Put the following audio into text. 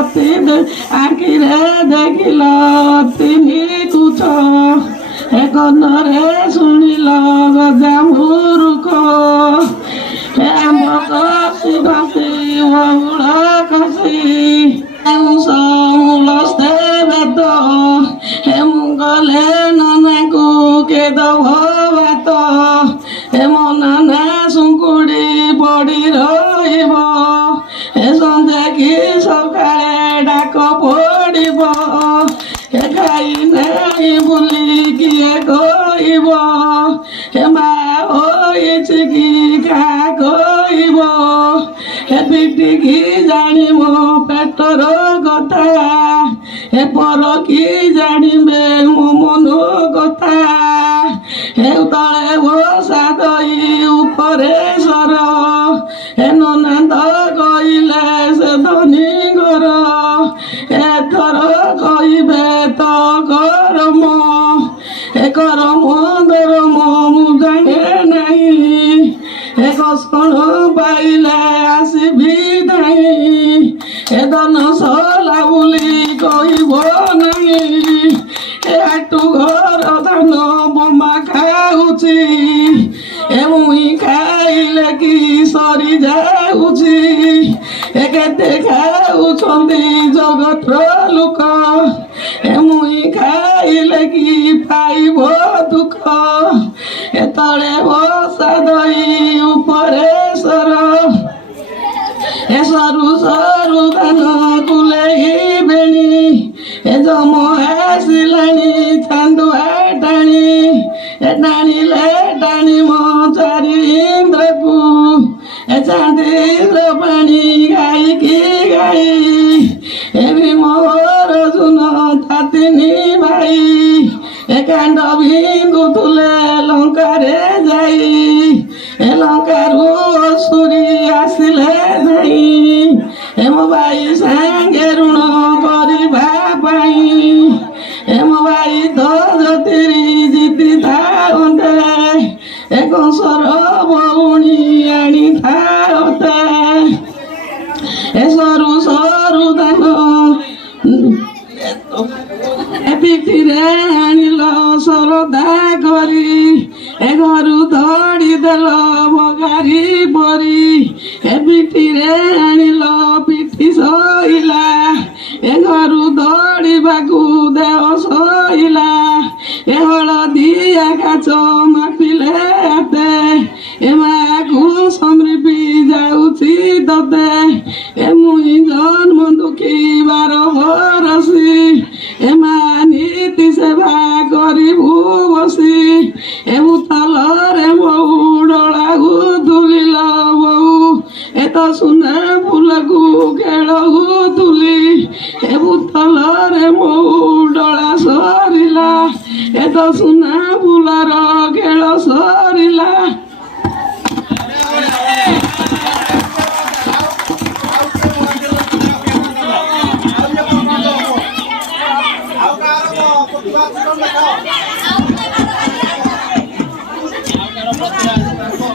আখিরে দেখিল তিনি তুচ্ছ একনরে শুনিল গজা মূর্খ কষি কষি বহুଳ কষি সমুলস্তে বেদ ମୁଁ ଗଲେ ନନାକୁ କେ ଦବ ଭାତ ମୋ ନାନା ଶୁଙ୍କୁଡ଼ି ପଡ଼ି ରହିବ ସନ୍ଧ୍ୟା କି ସକାଳେ ଡାକ ପଡ଼ିବ ଖାଇ ନାହିଁ ବୋଲି କିଏ କହିବ ମା ହୋଇଛି କି କାହା କହିବ ପିଟିକି ଜାଣିବ ପେଟର କଥା ପର କି ଜାଣିବେ ମୋ ମନ କଥା ତଳେ ବସା ଦଇ ଉପରେ ସର ନନାନ୍ଦ କହିଲେ ସେ ଧନୀ ଘର ଏଥର କହିବେ ତ କରମ ଧର୍ମ ମୁଁ ଜାଣେ ନାହିଁ କଷଣ ପାଇଲେ ଆସିବି ନାହିଁ ଧନ ସଲା ବୋଲି କହିବ ନାହିଁ ଆଟୁ ଘର ଧାନ ବୋମା ଖାଉଛି ମୁଇଁ ଖାଇଲେ କି ସରି ଯାଉଛି କେତେ ଖାଉଛନ୍ତି ଜଗତର ଲୋକ ମୁଇଁ ଖାଇଲେ କି ପାଇବ ଦୁଃଖ ତଳେ ବସା ଦଇ ଉପରେ ସର ସରୁ ସରୁ ଧାନ କୁଲେଇ ବେଣୀ ଜମ ଆସିଲାଣି ଚାନ୍ଦୁଆ ଟାଣିଲେ ଟାଣିମ ଚାରି ଇନ୍ଦ୍ରକୁ ଚାନ୍ଦିର ପାଣି ଗାଇକି ଗାଇ ମୋର ଜୁନ ତାତିନି ଭାଇ କାଣ୍ଡ ଭିଙ୍ଗୁଥିଲେ ଲଙ୍କାରେ ଯାଇ ଲଙ୍କାରୁ ଅସୁରୀ ଆସିଲେ ଯାଇ ମୋ ଭାଇ ସାଙ୍ଗେ ଋଣ କରିବା ପାଇଁ ମୋ ଭାଇ ଧରି ଜିତିଥାନ୍ତେ କଂସର ଭଉଣୀ ଆଣିଥାନ୍ତେ ସରୁ ସରୁ ଧାନ ପିଠିରେ ଆଣିଲ ଶରଦା କରି ଘରୁ ଧଡ଼ି ଦେଲ ବଗାରି ପରି ପିଠିରେ ଆଣିଲ ପିଠି ସଇଲା ଘରୁ ଦୌଡ଼ିବାକୁ ଦେହ ସଇଲା ହଳଦିଆ କାଚ ମାପିଲେ ହାତେ ମାକୁ ସମୃପି ଯାଉଛି ତତେ ମୁଇଁ ଜନ୍ମ ଦୁଃଖୀ ବାର ବରସି ମା ନୀତି ସେବା କରିବୁ ବସି ତଲରେ ବୋଉ ଡଳାକୁ ତୁଲିଲ ବୋଉ ଏତ ସୁନା ଫୁଲକୁ ଖେଳକୁ ତୁଲି ତଲରେ ବୋଉ ଡଳା ସରିଲା ଏତ ସୁନା ଫୁଲର ଖେଳ ସରିଲା